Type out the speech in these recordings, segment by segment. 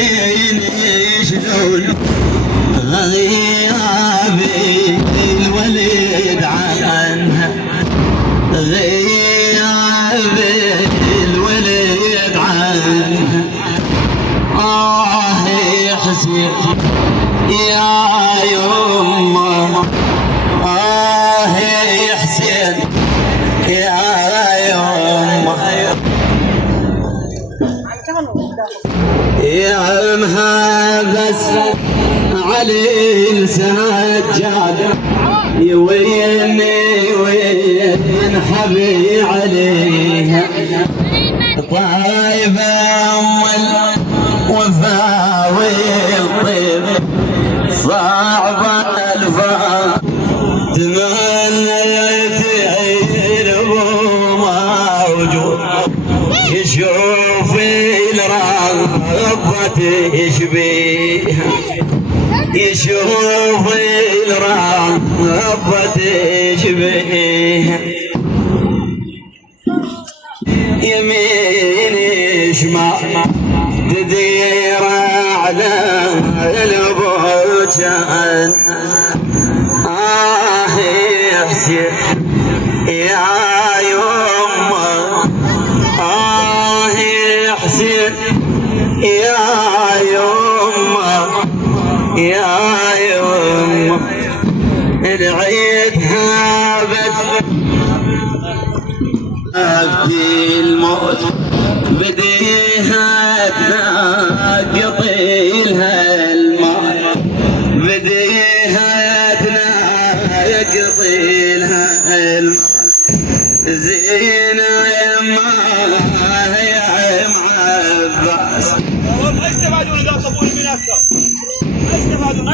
يميني شلون غيابي الولد عنها، غيابي الولد عنها. يا حسين يا يمه، يا حسين يا يمه، يا عمها بس علي السجاد يويني وين حبي عليها. طيبة والوفا والطيب صعبة الفا، تمنيت الابو موجود يشوف الرغبة تشبيها، يشوف الرغبة تشبيها. يمين شمال تدير على البوشان. يا حسين يا يمه، يا حسين يا يمه، يا يمه. العيد هابت أبدي الموت بديها تناقضي لها الماء، بديها تناقضي لها الماء. زينة يما يا عم عباس ما يستفادون اذا طبوني من اكثر، ما يستفادون.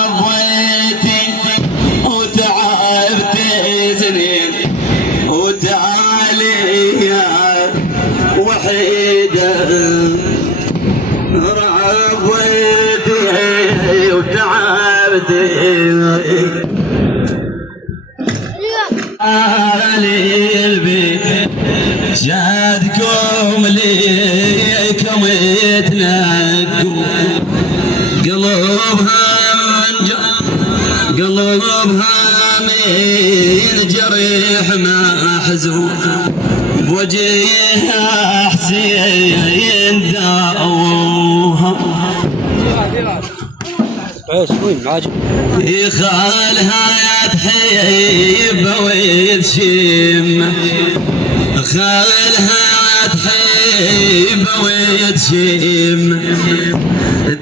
رضيتي وتعبت سنين وتعالي يا وحيدة، رضيتي وتعبت علي البيت جادكم ليكم يتنقوا. قلوبها من جريح محزون، بوجهها حسين داوها. يخالها تحيب ويتشم، خالها تحيب ويتشم.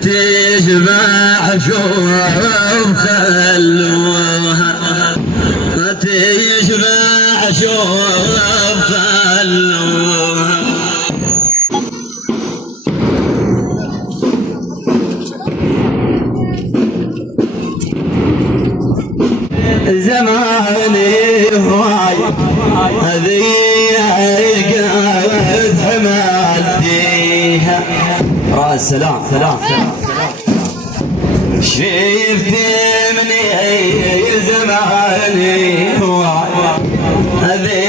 تشبع شوف خلوها، تشبع شوف خلوها. زماني هواي هذي قد حملتيها. سلام سلام سلام. شفت مني زماني هواي هذي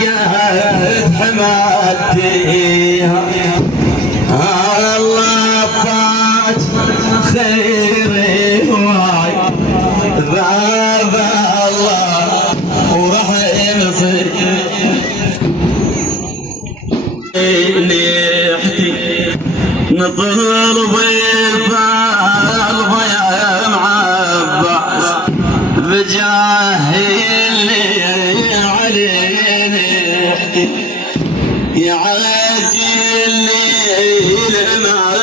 قد حملتيها. الله فات خيري هواي باب الله ورحم صدري نحكي نطلب الطلب يا معباس بجاه اللي عليه نحكي يعجل لي المال